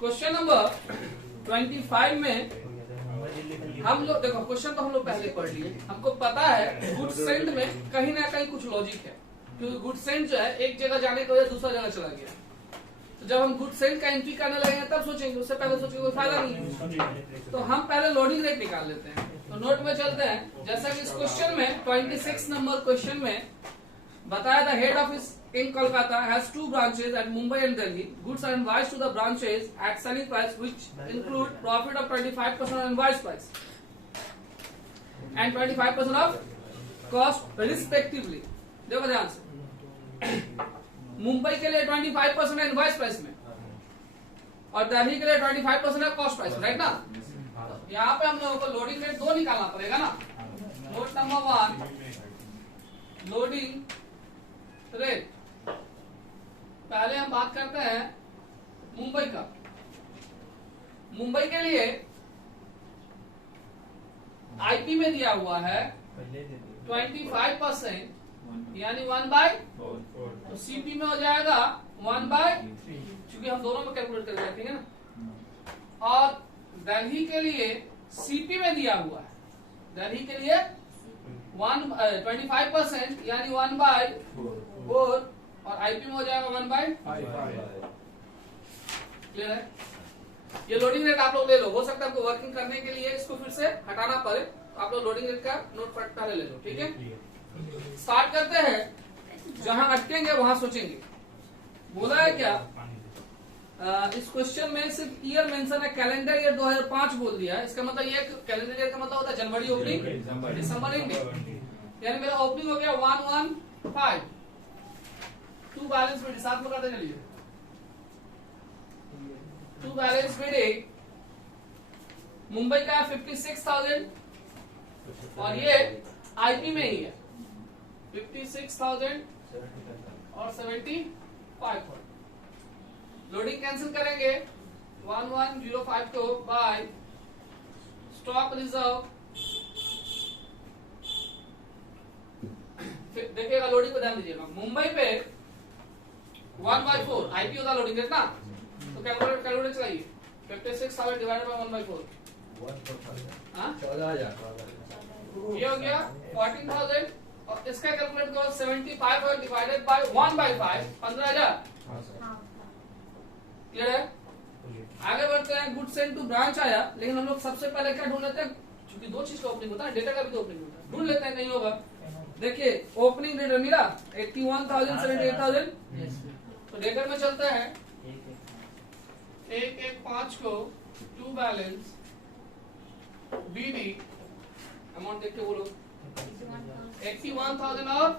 Question number 25 में हम लोग देखो, क्वेश्चन तो हम लोग पहले पढ़ लिए। हमको पता है गुड सेंट में कहीं ना कहीं कुछ लॉजिक है, क्योंकि गुड सेंट जो है एक जगह जाने की वजह दूसरा जगह चला गया। तो जब हम गुड सेंट का एंट्री करने लगेंगे तब सोचेंगे, उससे पहले सोचेंगे कोई फायदा नहीं है। तो हम पहले लोडिंग रेट निकाल लेते हैं। तो नोट में चलते हैं। जैसा कि इस क्वेश्चन में 26 नंबर क्वेश्चन में बताया था, head office in Kolkata has 2 branches at Mumbai and Delhi. Goods are invoiced to the branches at selling price, which include profit of 25% on invoice price and 25% of cost respectively. देखो ध्यान से, मुंबई के लिए 25% है invoice price में और दिल्ली के लिए 25% है कॉस्ट प्राइस में, राइट ना। तो यहाँ पे हम लोगों को लोडिंग रेट 2 निकालना पड़ेगा ना। Note number 1, loading rate. पहले हम बात करते हैं मुंबई का। मुंबई के लिए आईपी में दिया हुआ है 25%, यानी 1/4। तो सीपी में हो जाएगा 1/3, क्योंकि हम दोनों में कैलकुलेट करके रखेंगे ना। और दिल्ली के लिए सीपी में दिया हुआ है, दिल्ली के लिए 25% यानी 1/4 और आईपी में हो जाएगा 1/5। क्लियर है। ये लोडिंग रेट आप लोग ले लो। हो सकता है आपको वर्किंग करने के लिए इसको फिर से हटाना पड़े, तो आप लोग लोडिंग रेट का नोट पहले ले लो, ठीक है। स्टार्ट करते हैं, जहां अटकेंगे वहां सोचेंगे। बोला है क्या, इस क्वेश्चन में सिर्फ ईयर मेंशन है, कैलेंडर ईयर 2005 बोल दिया है। इसका मतलब ये कैलेंडर ईयर का मतलब होता है जनवरी ओपनिंग, दिसंबर एंडिंग। यानी मेरा ओपनिंग हो गया 115। 2 बैलेंस बिडिंग साथ में करते चलिए। 2 बैलेंस बिडिंग मुंबई का 56,000 और ये आईपी में ही है 56,000 और 75। लोडिंग कैंसिल करेंगे 1105 को बाय स्टॉक रिजर्व। देखिएगा लोडिंग को ध्यान दीजिएगा। मुंबई पे 1/4 आईपी होता लोडिंग रेट ना, तो कैलकुलेट चलाइए। 56,000 डिवाइडेड बाय 1/4 ये हो गया 14,000। और इसका कैलकुलेट करो 75 डिवाइडेड बाय 1/5 15,000। क्लियर है। आगे बढ़ते हैं। गुड सेंट टू ब्रांच आया, लेकिन हम लोग सबसे पहले क्या ढूंढ लेते हैं, क्योंकि 2 चीज का ओपनिंग होता है, डेटा का भी तो ओपनिंग होता है। ढूंढ लेते हैं कहीं होगा। देखिए ओपनिंग डेटा मिला 81,000 78,000। तो डेटा में चलता है 115 को 2 बैलेंस बीडी अमाउंट देख के बोलो 81,000 और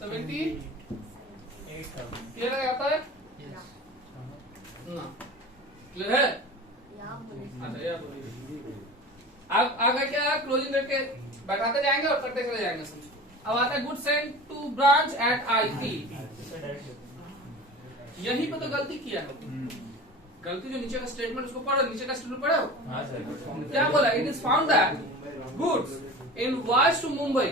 70। क्लियर आता है ना? क्लियर है। अब आगे क्या, क्लोजिंग रेट के बैठाते जाएंगे और करते चले जाएंगे। अब आता है good sent to branch at IP. यही पे तो गलती किया है। गलती जो नीचे का स्टेटमेंट उसको पढ़ो, नीचे का स्टेटमेंट पढ़ो। क्या बोला, it is found that goods invoiced to Mumbai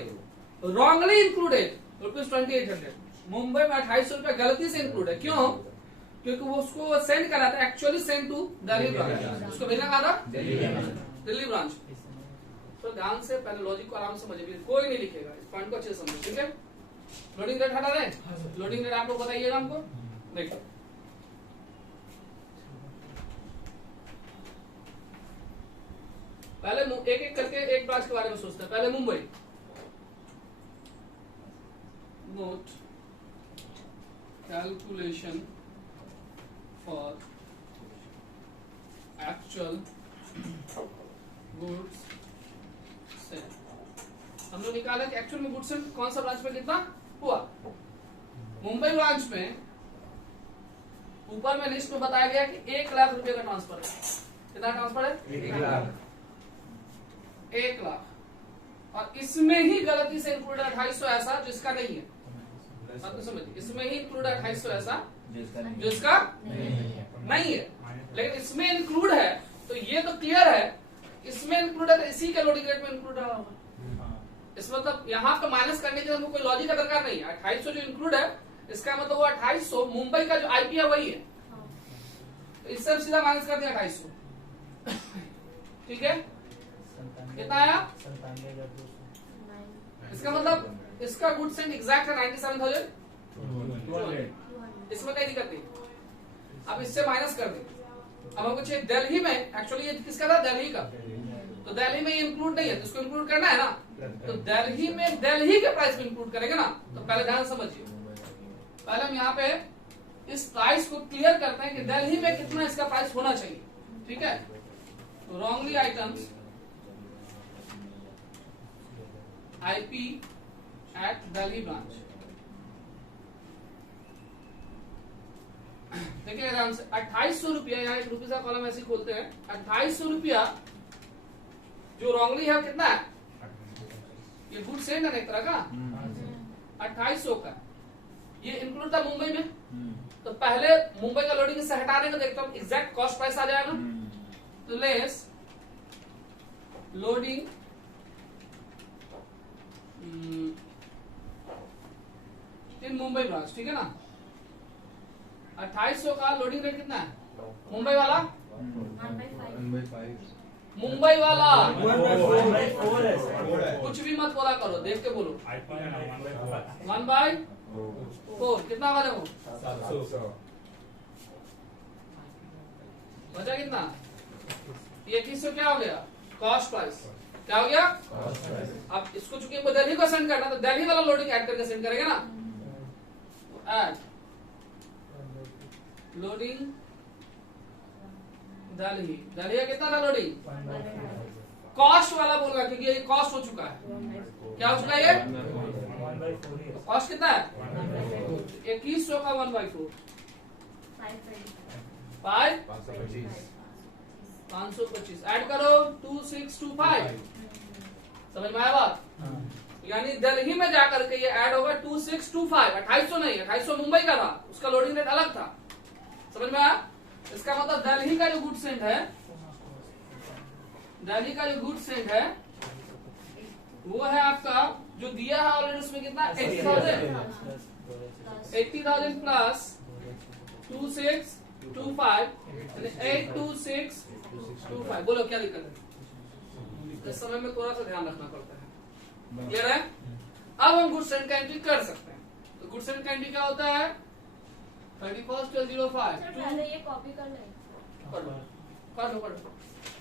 wrongly included ₹2800। Mumbai में 2800 रुपया गलती से इंक्लूड है। क्यों? क्योंकि वो उसको सेंड करा था, actually send to Delhi branch. उसको भेजना कहा था दिल्ली ब्रांच। तो ध्यान से पहले लॉजिक को आराम से समझिए, कोई नहीं लिखेगा, इस पॉइंट को अच्छे से समझिए, ठीक है। लोडिंग रेट हटा दें। लोडिंग रेट आप लोग बताइएगा हमको। देखो पहले एक एक करके एक ब्रांच के बारे में सोचते हैं। पहले Mumbai. Note calculation for actual goods Saint. हम लोग निकाला कि एक्चुअल में गुड्स सेंट कौन सा ब्रांच में कितना हुआ। मुंबई ब्रांच में ऊपर में लिस्ट में बताया गया कि 1 लाख रुपए का ट्रांसफर है। कितना ट्रांसफर है? 1 लाख। 1 लाख। और इसमें ही गलती से इंक्लूड 2800 ऐसा जिसका नहीं है। बात समझिए, इसमें ही इंक्लूड 2800 ऐसा जिसका नहीं है, लेकिन इसमें इंक्लूड है तो ये तो क्लियर है। इसमें इंक्लूड है तो इसी के लोडिंग रेट में इंक्लूड रहा होगा। इस मतलब यहाँ पे माइनस करने के लिए कोई लॉजिक का दरकार नहीं है। 2800 जो इंक्लूड है, इसका मतलब वो 2800 मुंबई का जो आईपी है वही है। इससे सीधा माइनस कर दिया 250। ठीक है, कितना आया? 97,200। इसका मतलब इसका गुड सेंट एग्जैक्ट है 97,200। इसमें कोई दिक्कत नहीं। अब इससे माइनस कर दे। अब हमको चाहिए दिल्ली में, एक्चुअली ये किसका था? दिल्ली का। तो दिल्ली में ये इंक्लूड नहीं है, तो इसको इंक्लूड करना है ना। तो दिल्ली में दिल्ली के प्राइस को इंक्लूड करेंगे ना। तो पहले ध्यान समझिए, पहले हम यहाँ पे इस प्राइस को क्लियर करते हैं कि दिल्ली में कितना इसका प्राइस होना चाहिए। ठीक है, तो wrongly items IP at Delhi branch. देखिए ध्यान से, 2800 रुपया, यहाँ एक रुपीज का कॉलम ऐसे खोलते हैं। 2800 रुपया जो रॉन्गली है कितना है? ये गुड सेंड है ना एक तरह का, 2800 का। ये इंक्लूड था मुंबई में। तो पहले मुंबई का लोडिंग से हटाने का देखता हूँ एग्जैक्ट कॉस्ट प्राइस आ जाएगा। तो लेस लोडिंग इन मुंबई ब्रांच। ठीक है ना, 2800 का लोडिंग रेट कितना है? मुंबई वाला 1/5 मुंबई वाला 1/4 है सर। कुछ भी मत बोला करो, देख के बोलो। 1/4 कितना वाले हो? 700 बचा कितना? ये 2100 क्या हो गया? Cost price. क्या हो गया? अब इसको चूंकि हमको दिल्ली को सेंड करना, तो दिल्ली वाला लोडिंग ऐड करके सेंड करेंगे ना। Add loading Delhi. दिल्ली का कितना था लोडिंग? कॉस्ट वाला बोल रहा है क्योंकि ये कॉस्ट हो चुका है। क्या हो चुका है ये? 1/4 कॉस्ट कितना है? 2100 का 1/4 525 ऐड करो 2625। समझ में आया बात? यानी दिल्ली में जाकर के ये ऐड होगा 2625। 2800 नहीं, 2800 मुंबई का था, उसका लोडिंग रेट अलग था। समझ में आया? इसका मतलब दिल्ली का जो गुड सेंट है, दिल्ली का जो गुड सेंट है वो है आपका जो दिया है ऑलरेडी, उसमें कितना? 80,000 प्लस 2625 82625। बोलो क्या दिक्कत है? इस समय में थोड़ा सा ध्यान रखना पड़ता है। क्लियर है? अब हम गुड सेंट का एंट्री कर सकते हैं। तो गुड सेंट का एंट्री क्या होता है? 31/05 पहले ये कॉपी कर ले। कर लो।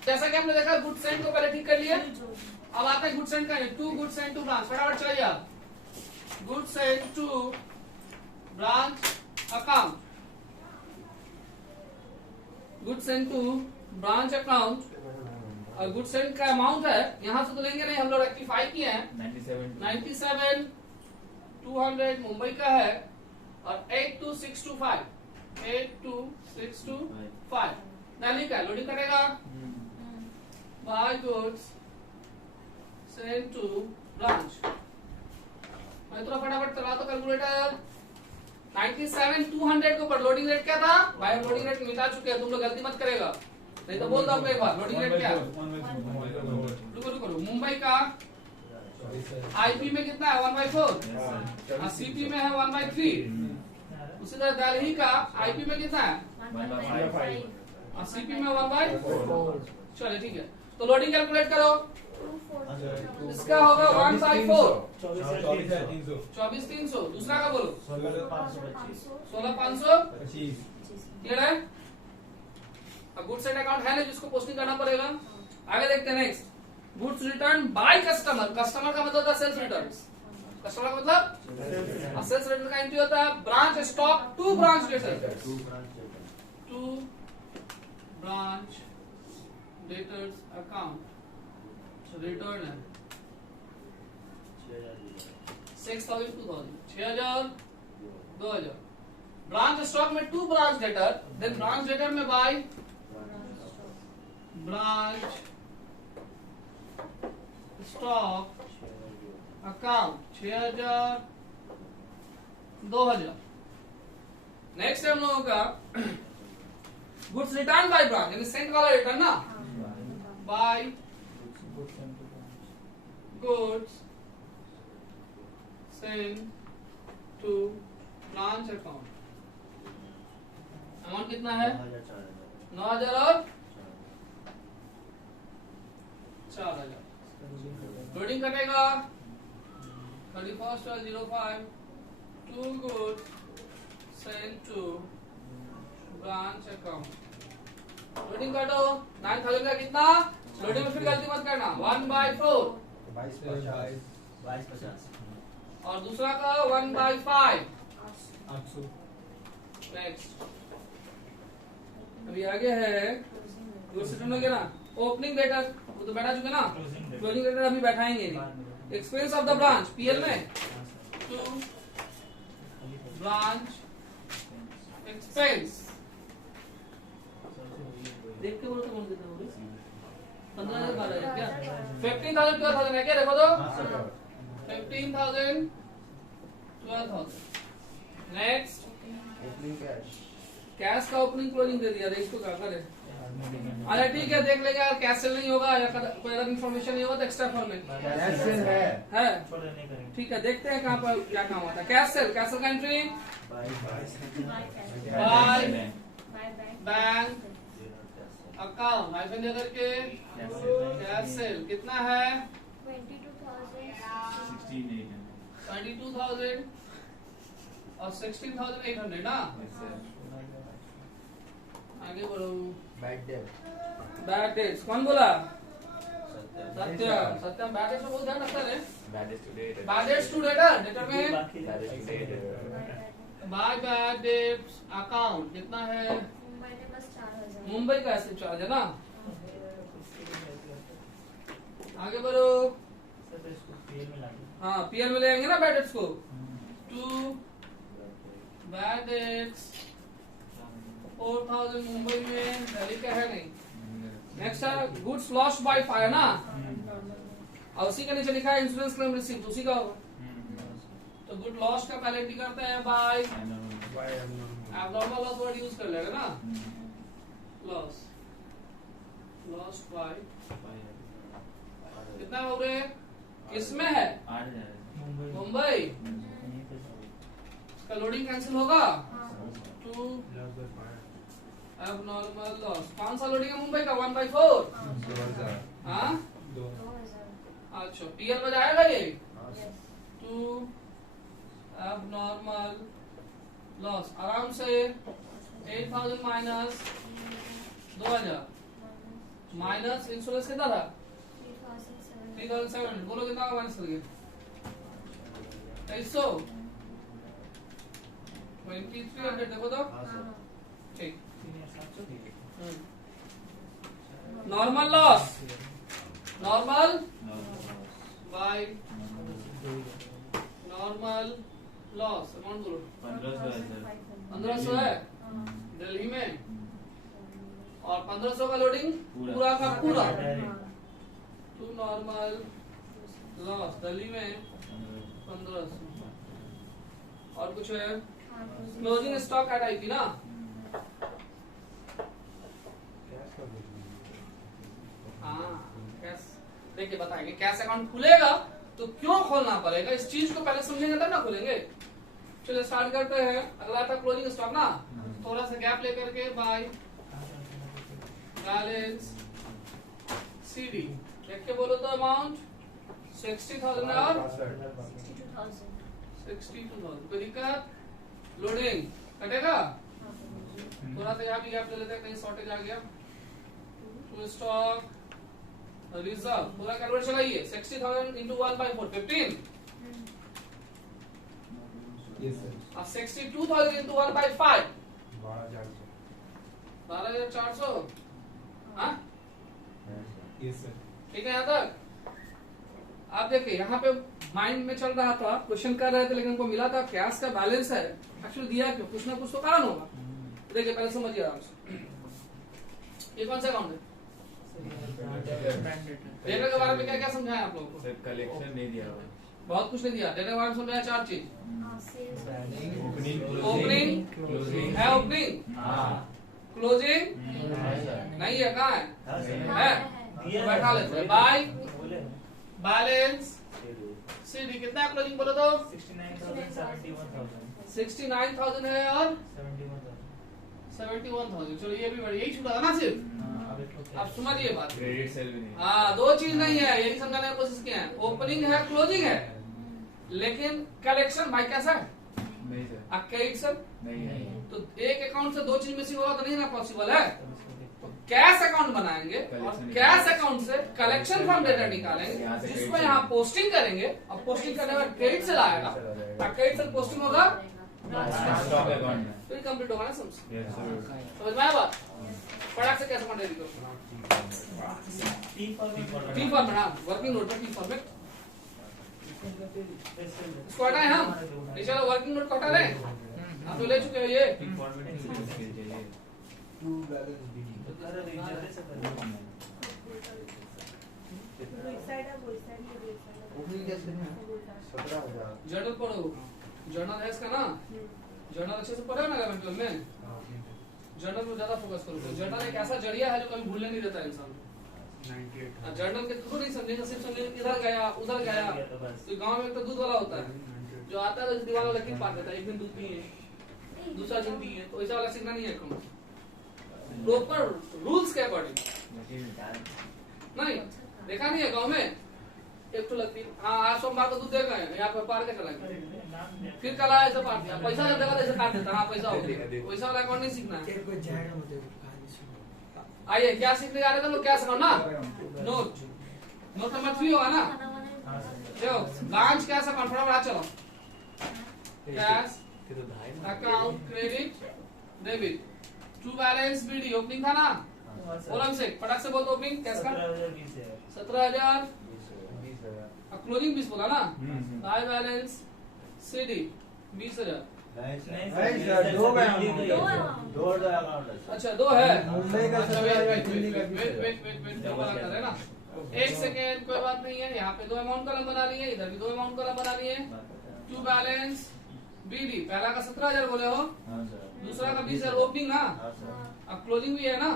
जैसा कि हमने देखा गुड सेंट को पहले ठीक कर लिया। अब आता है गुड सेंट का to good sent to branch. फटाफट चलिए आप। Good sent to branch account, good sent to branch account. और गुड सेंट का अमाउंट है, यहां से तो लेंगे नहीं, हम लोग रेक्टिफाई किए हैं। 97,200 मुंबई का है और 82625 दिल्ली का लोडिंग करेगा। By goods send to branch. मैं थोड़ा फटाफट चला तो कैलकुलेटर। 97,200 के ऊपर लोडिंग रेट क्या था? भाई हम लोडिंग रेट मिटा चुके हैं, तुम लोग गलती मत करेगा, नहीं तो बोल दो आपको एक बार। लोडिंग रेट क्या है? रुको मुंबई का आईपी में कितना है? 1/4 और सीपी में है 1/3। उसी तरह दिल्ली का आईपी में कितना है? 1/5 और सीपी में 1/4। चलिए ठीक है, तो लोडिंग कैलकुलेट करो। इसका होगा 1/4 24,300। दूसरा का बोलो 16,525। क्लियर है? अब गुड्स एंड अकाउंट है ना जिसको पोस्टिंग करना पड़ेगा। आगे देखते हैं next. Goods return by customer. Customer का मतलब होता है सेल्स रिटर्न। कस्टमर का मतलब सेल्स रिटर्न का एंट्री होता है branch stock to branch debtors. To branch debtors account return है 6,000 2,000 2,000। ब्रांच स्टॉक में to branch debtor, then branch debtor में by branch stock account 6,000 2,000। Next है हम लोगों का गुड्स रिटर्न बाय ब्रांच, यानी सेंट वाला रिटर्न ना। By goods sent to branch account. Amount कितना है? 9,000 और 4,000। लोडिंग कटेगा 31/05 to good send to branch account. Loading काटो 9,000 का कितना। लोडिंग में फिर गलती मत करना 1/4 2250 और दूसरा का 1/5। 800 नेक्स्ट अभी आगे है गुड सेटल हो गया ना। ओपनिंग डेटर वो तो बैठा चुके ना। क्लोजिंग डेटर अभी बैठाएंगे नहीं। Expense of the branch PL में टू ब्रांच एक्सपेंस देख के बोलो तो कौन कितना होगा 15,000 12,000 क्या 15,000 12,000 है क्या देखो तो 15,000 12,000। नेक्स्ट कैश का ओपनिंग क्लोजिंग दे दिया इसको क्या करे। अच्छा ठीक है देख लेंगे अगर कैश सेल नहीं होगा या कोई अदर इन्फॉर्मेशन नहीं होगा तो एक्स्ट्रा फॉर्मेट है। ठीक है देखते हैं कहाँ पर क्या काम होता है। कैश सेल का entry by bank account hyphen दे करके कैश सेल कितना है 22,000 और 16,800 ना। आगे बढ़ो। बैड डेट्स कौन बोला सत्य। सत्यम बैड डेट्स में बहुत ध्यान रखता है। बैड डेट्स टू डेटर में बाय बैड डेट्स अकाउंट कितना है। मुंबई का ऐसे चार्ज है ना। आगे बढ़ो। हाँ पीएल में ले आएंगे ना बैड डेट्स को। टू बैड डेट्स 4,000 मुंबई में दिल्ली का है नहीं। नेक्स्ट है गुड्स लॉस्ट बाय फायर ना। और उसी के नीचे लिखा है इंश्योरेंस क्लेम रिसीव्ड उसी का होगा। तो गुड लॉस्ट का पहले टी करते हैं by abnormal loss word use कर लेगा ना। लॉस लॉस्ट बाय कितना हो रहे किसमें है मुंबई। इसका लोडिंग कैंसिल होगा टू एब्नॉर्मल लॉस। कौन सा लोडिंग है मुंबई का 1/4। हाँ अच्छा पीएल में जाएगा ये टू एब्नॉर्मल लॉस आराम से 8,000 माइनस 2,000 माइनस इंश्योरेंस कितना था 3,700 बोलो कितना माइनस कर गया 2,300 देखो तो ठीक। Normal loss normal by normal loss amount बोलो 1,500 है दिल्ली में और 1,500 का लोडिंग पूरा का पूरा टू नॉर्मल लॉस दिल्ली में 1,500 और कुछ है क्लोजिंग स्टॉक एट आईपी ना। हाँ कैश देखिए बताएंगे कैश अकाउंट खुलेगा तो क्यों खोलना पड़ेगा इस चीज को पहले समझेंगे तब ना खुलेंगे। चलिए स्टार्ट करते हैं। अगला था क्लोजिंग स्टॉक ना। थोड़ा सा गैप लेकर के बाय बैलेंस सीडी देख के बोलो तो अमाउंट 60,000 और 62,000 कोई दिक्कत। लोडिंग कटेगा थोड़ा सा यहाँ भी गैप ले लेते हैं कहीं शॉर्टेज आ गया। टू स्टॉक रिजर्व पूरा कैलकुलेट चलाइए 60,000 इंटू 1/4 15 और 62,000 इंटू 1/5 12,400। हाँ ठीक है यहाँ तक। आप देखिए यहाँ पे माइंड में चल रहा था क्वेश्चन कर रहे थे लेकिन उनको मिला था कैश का बैलेंस है एक्चुअली दिया क्यों कुछ ना कुछ तो कारण होगा। देखिए पहले समझिए आराम से ये कौन सा अकाउंट है। डेटा के बारे में क्या क्या समझाया आप लोगों को। कलेक्शन नहीं दिया बहुत कुछ नहीं दिया। डेटा के बारे में समझाया 4 चीज। ओपनिंग है ओपनिंग क्लोजिंग नहीं है कहाँ है बैठा लेते हैं बाय बैलेंस सीडी कितना क्लोजिंग बोलो तो 69,000 है और 71,000। चलो ये भी बढ़िया, यही छूटा था ना सिर्फ। अब समझिए बात, क्रेडिट सेल भी नहीं। हाँ दो चीज नहीं है, यही समझाने की कोशिश किया है। ओपनिंग है, क्लोजिंग है, लेकिन कलेक्शन भाई कैसा है? नहीं सर, क्रेडिट सर, नहीं है। तो एक अकाउंट से दो चीज मिसिंग होगा तो नहीं ना पॉसिबल है। तो कैश अकाउंट बनाएंगे और कैश अकाउंट से कलेक्शन फ्रॉम डेटा निकालेंगे, जिसको यहाँ पोस्टिंग करेंगे और पोस्टिंग करने के बाद क्रेडिट सेल आएगा और क्रेडिट सेल पोस्टिंग होगा स्टॉक अकाउंट में। फिर कंप्लीट होगा ना। समझ यस सर। समझ में आया बात? फटाक से कैसे कंटेंट करो टी फॉर्मेट, हाँ वर्किंग नोट में टी फॉर्मेट इसको हटाए हम। ये चलो वर्किंग नोट को हटा रहे हैं, आप तो ले चुके हो ये। जर्नल पढ़ो, जर्नल है इसका ना, जर्नल अच्छे से पढ़ो ना 11th में। जर्नल में ज्यादा फोकस करो, तो जर्नल एक ऐसा जरिया है जो कभी भूलने नहीं देता इंसान को। जर्नल के थ्रू नहीं समझेगा, सिर्फ समझेगा इधर गया उधर गया। तो गांव में तो दूध वाला होता है, जो आता है तो दीवार वाला लिख पार देता है, एक दिन दूध पिए दूसरा दिन पिए, तो ऐसा वाला सीखना नहीं है अकाउंट। प्रॉपर रूल्स के अकॉर्डिंग नहीं देखा नहीं है गांव में। एक तो लगती हाँ आज सोमवार को दूध दे गए, यहाँ पे पार के चला गया, फिर कल आया ऐसे पार दिया, पैसा जब देगा ऐसे काट देता, हाँ पैसा हो गया। पैसा वाला अकाउंट नहीं सीखना है। आइए क्या सीखने जा रहे थे लोग, क्या सीखो ना। नोट नंबर 3 होगा ना। देखो ब्रांच कैश अकाउंट, फटाफट चलो। Cash account credit debit, true balance BD, opening था ना। और हमसे फटाक से बोल दो ओपनिंग कैश का 17,000, क्लोजिंग 20 बोला ना। Try balance CD 20,000। अच्छा दो है, मुंबई का अच्छा वेट दो वाला कर रहे हैं ना। एक सेकेंड, कोई बात नहीं है। यहाँ पे दो अमाउंट कॉलम बना लिए, इधर भी दो अमाउंट कॉलम बना लिए। टू बैलेंस बीडी, पहला का 17,000 बोले हो, दूसरा का 20,000 ओपनिंग ना, अब क्लोजिंग भी है ना।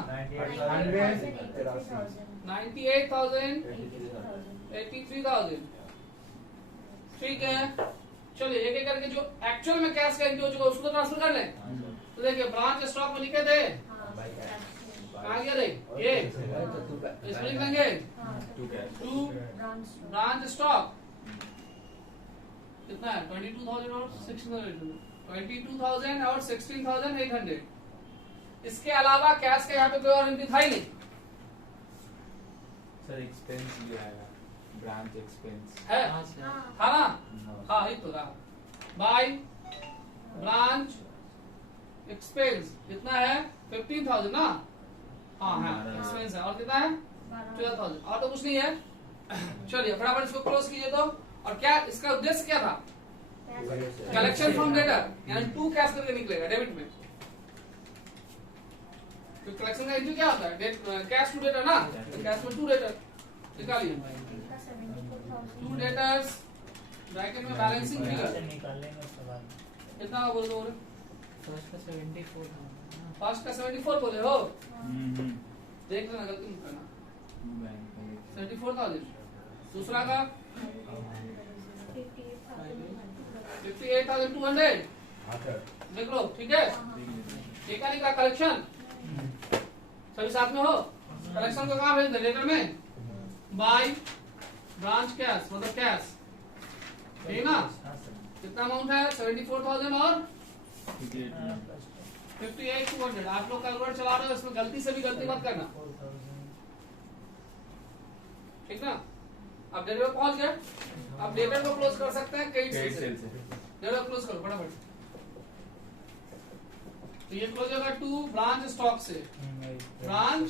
98,000 83,000। ठीक है चलिए एक एक करके जो एक्चुअल में कैश का इंक्लूड होगा उसको ट्रांसफर कर लें। तो देखिए ब्रांच स्टॉक में लिखे थे, कहाँ गया रे ये, इसमें लिख देंगे टू ब्रांच स्टॉक कितना है 22,000 और 16,800, 22,000 और 16,800। इसके अलावा कैश का यहाँ पे कोई और एंट्री था ही नहीं सर। एक्सपेंस भी आएगा, ब्रांच एक्सपेंस है, था ना। हाँ ये तो रहा। बाय ब्रांच एक्सपेंस कितना है 15,000 ना। हाँ हाँ एक्सपेंस है, और कितना है 12,000, और तो कुछ नहीं है। चलिए फटाफट इसको क्लोज कीजिए। तो और क्या इसका उद्देश्य क्या था, कलेक्शन फ्रॉम डेटर, यानी टू कैश करके निकलेगा डेबिट में। तो कलेक्शन का एंट्री क्या होता है, कैश टू डेटर ना, तो कैश में टू डेटर निकालिए। टू डेटर्स ब्रैकेट में बैलेंसिंग फिगर कितना बोल दो। फर्स्ट का 74 बोले हो, देख लेना गलती मत करना। 74,000, दूसरा का 58,200 देख लो। ठीक है ये क्या निकला कलेक्शन, सभी साथ में हो। कलेक्शन को कहाँ भेज दे डेटर में, बाय ब्रांच कैश मतलब कैश, ठीक ना। कितना अमाउंट है 74,000 और 58,200। आप लोग कैलकुलेटर चला रहे हो, इसमें गलती से भी गलती मत करना, ठीक ना। अब डेटर पहुंच गए, अब डेटर को क्लोज कर सकते हैं कई सेल से। डेटर क्लोज करो फटाफट। तो ये क्लोज होगा टू ब्रांच स्टॉक से, ब्रांच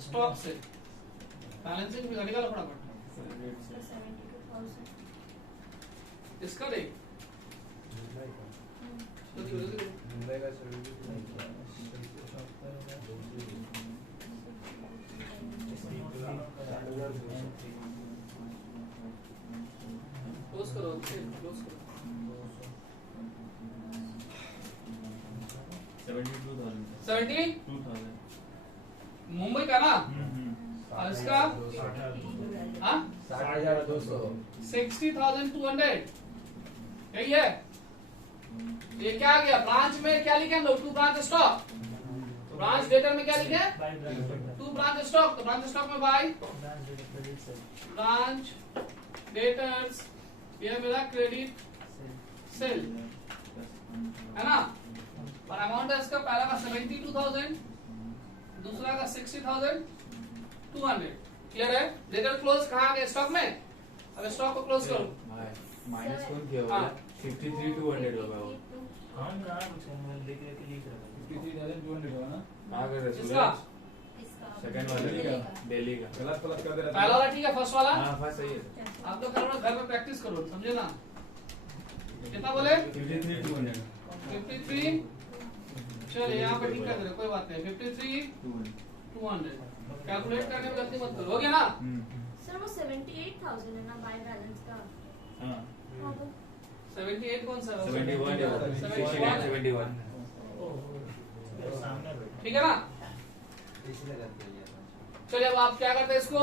स्टॉक से बैलेंसिंग फिगर निकालो फटाफट। इसका देख क्लोज करो, क्लोज करो। 72,000 मुंबई का ना। और इसका 60,200 60,200 यही है। ये क्या आ गया? ब्रांच में क्या लिखे हम लोग? 2 ब्रांच स्टॉक। ब्रांच डेटर में क्या लिखे? By branch. 2 branch stock. तो ब्रांच स्टॉक में by Branch data credit sale. Branch debtors, ये मेरा क्रेडिट सेल है ना। और अमाउंट है इसका, पहला का 72,000, दूसरा का 60,200। क्लियर है? डेटर क्लोज कहाँ गए? स्टॉक में। अब स्टॉक को क्लोज करो। माइनस कौन किया हाँ। होगा? 53,200 होगा वो। हम कहाँ कुछ हम लिख रहा है। 53,200 होगा ना? कहाँ कर रहे इसका इसका सेकंड वाला दिल्ली का। दिल्ली का। प्लस प्लस कर दे रहा पहला वाला ठीक है, फर्स्ट वाला हाँ फर्स्ट सही है। आप लोग करो, घर में प्रैक्टिस करो, समझे ना। कितना बोले? 53,200 53। चलिए यहाँ पे ठीक कर दे रहे, कोई बात नहीं। 53,200 कैलकुलेट करने में गलती मत करो। हो गया ना? सर वो 78,000 है ना बाय बैलेंस का। हाँ हाँ वो 78 कौन सा है? 71 है वो। 71 है। 71। सामने बैठा। ठीक है ना? चलिए अब आप क्या करते हैं, इसको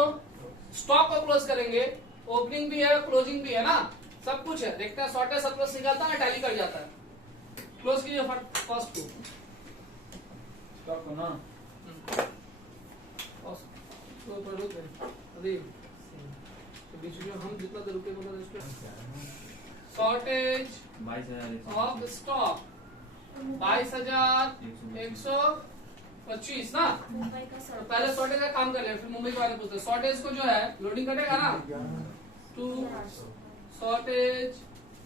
स्टॉक को क्लोज करेंगे। ओपनिंग भी है, क्लोजिंग भी है ना, सब कुछ है। देखते हैं शॉर्टेज सरप्लस निकलता है, टैली कर जाता है। क्लोज कीजिए फर्स्ट को। स्टॉक को ना बीच में हम जितना देर रुके मतलब शॉर्टेज 22,000 ऑफ स्टॉक 22,125 ना। मुंबई का तो सर पहले शॉर्टेज का काम कर लिया, फिर मुंबई के बारे में पूछते हैं। शॉर्टेज को जो है लोडिंग कटेगा ना, टू शॉर्टेज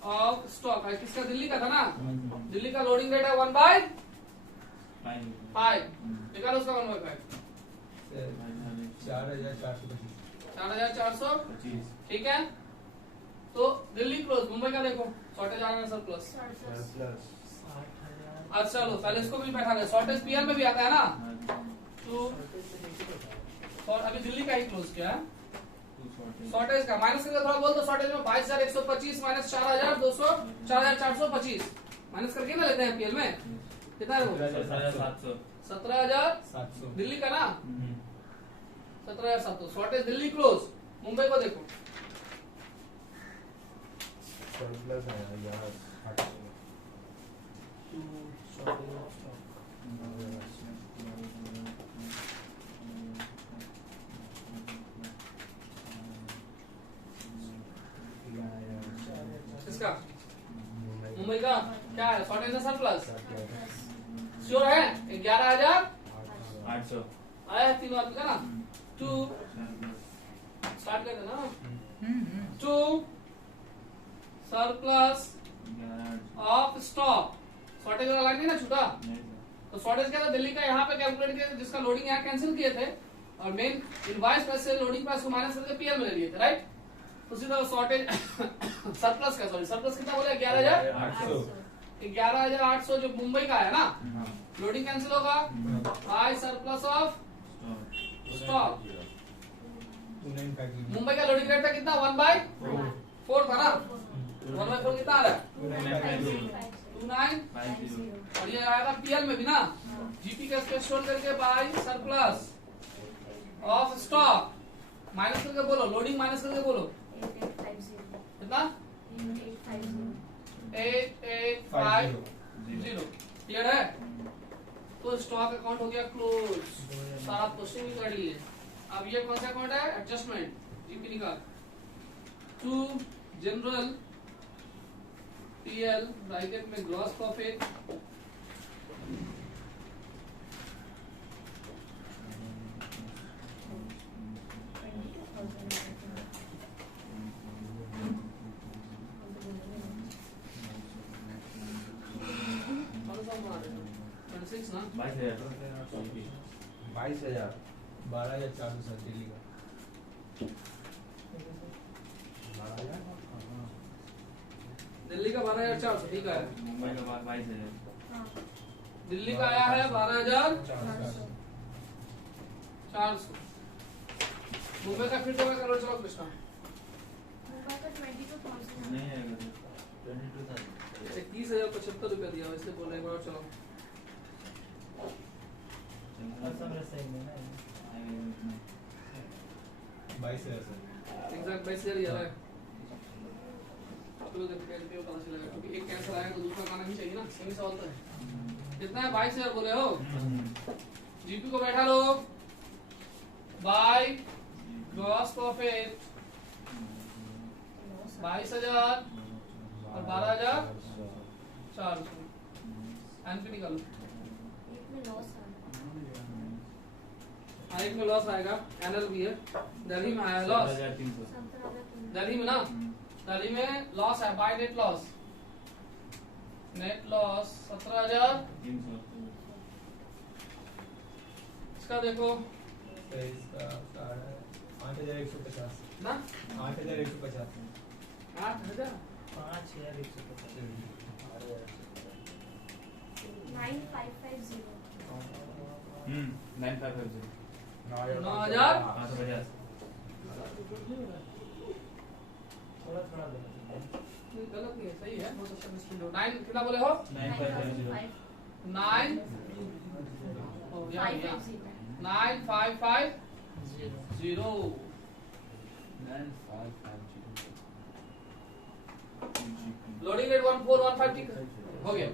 ऑफ स्टॉक। किसका? दिल्ली का था ना। दिल्ली का लोडिंग रेट है 1/5। निकालो उसका 1/5। 4,425 4,425। ठीक है। तो दिल्ली क्लोज। मुंबई का देखो शॉर्टेज आ रहा है सरप्लस। अच्छा चलो पहले इसको भी बैठा दे। शॉर्टेज पीएल में भी आता है ना। तो और अभी दिल्ली का ही क्लोज किया है। शॉर्टेज का माइनस करके थोड़ा बोल दो। शॉर्टेज में 22,125 माइनस 4,200 4,425 माइनस करके ना लेते हैं पीएल में। कितना है वो? 17,000 दिल्ली का ना। 17,700 शॉर्टेज दिल्ली क्लोज। मुंबई को देखो इसका। मुंबई का क्या है? शॉर्टेज है सरप्लस। श्योर है? 11,800 आया है तीनों आदमी का ना। 2 स्टार्ट कर देना। 2 सरप्लस ऑफ स्टॉक। शॉर्टेज वाला लाइन नहीं ना छूटा। तो शॉर्टेज क्या था? दिल्ली का यहाँ पे कैलकुलेट किया, जिसका लोडिंग यहाँ कैंसिल किए थे और मेन इनवॉइस प्राइस से लोडिंग प्राइस को माइनस करके पीएल में ले लिए थे, राइट। तो सीधा शॉर्टेज सरप्लस का, सॉरी सरप्लस कितना बोला? 11,800 जो मुंबई का है ना। लोडिंग कैंसिल होगा by surplus of stock. Mumbai का लोडिंग रेट था कितना? 1/4 था ना। 1/4 कितना आ रहा है? 2950। और ये आएगा पीएल में भी ना। जीपी का स्पेस छोड़ करके by surplus of stock minus करके बोलो। लोडिंग माइनस करके बोलो 8850 कितना? 8850। क्लियर है? तो स्टॉक अकाउंट हो गया क्लोज। सारा क्वेश्चन भी कर लिए। अब ये कौन सा अकाउंट है? एडजस्टमेंट। जीपी निकाल। 2 जनरल पीएल ब्रैकेट में ग्रॉस प्रॉफिट ना 22,000 12,407 दिल्ली का। दिल्ली का 12,400 ठीक है। मुंबई का 22,000। हाँ दिल्ली का आया है 12,400। 400 मुंबई का फिर तो मैं करो। चलो कृष्णा मुंबई का 22,000 नहीं आएगा 31,075 रुपया दिया, इसलिए बोल रहे हैं। चलो असम सही में ना 22,000 एग्जैक्ट 22,000 ही आ रहा है। आपको कैलकुलेट पता चलेगा क्योंकि एक कैंसिल आएगा तो दूसरा आना ही चाहिए ना, सही सवाल तो है। कितना है 22,000 बोले हो, जीपी को बैठा लो, बाय ग्रॉस प्रॉफिट 22,000 और 12,400 एनपी निकालो। एक में लॉस आ हाँ एक में लॉस आएगा, एनएल भी है, दिल्ली में आया लॉस, 17,300 दिल्ली में ना, दिल्ली में लॉस है, बाय नेट लॉस 17,300। इसका देखो तो इसका 8,150 ना 8,150 8,000 5,150 9550 9550 9,000 550 थोड़ा थोड़ा देना चाहिए। गलत नहीं है, सही है, बहुत अच्छा स्पीड हो। 9 कितना बोले हो, 9550 9 9550 लोडिंग रेट 1415 ठीक हो गया।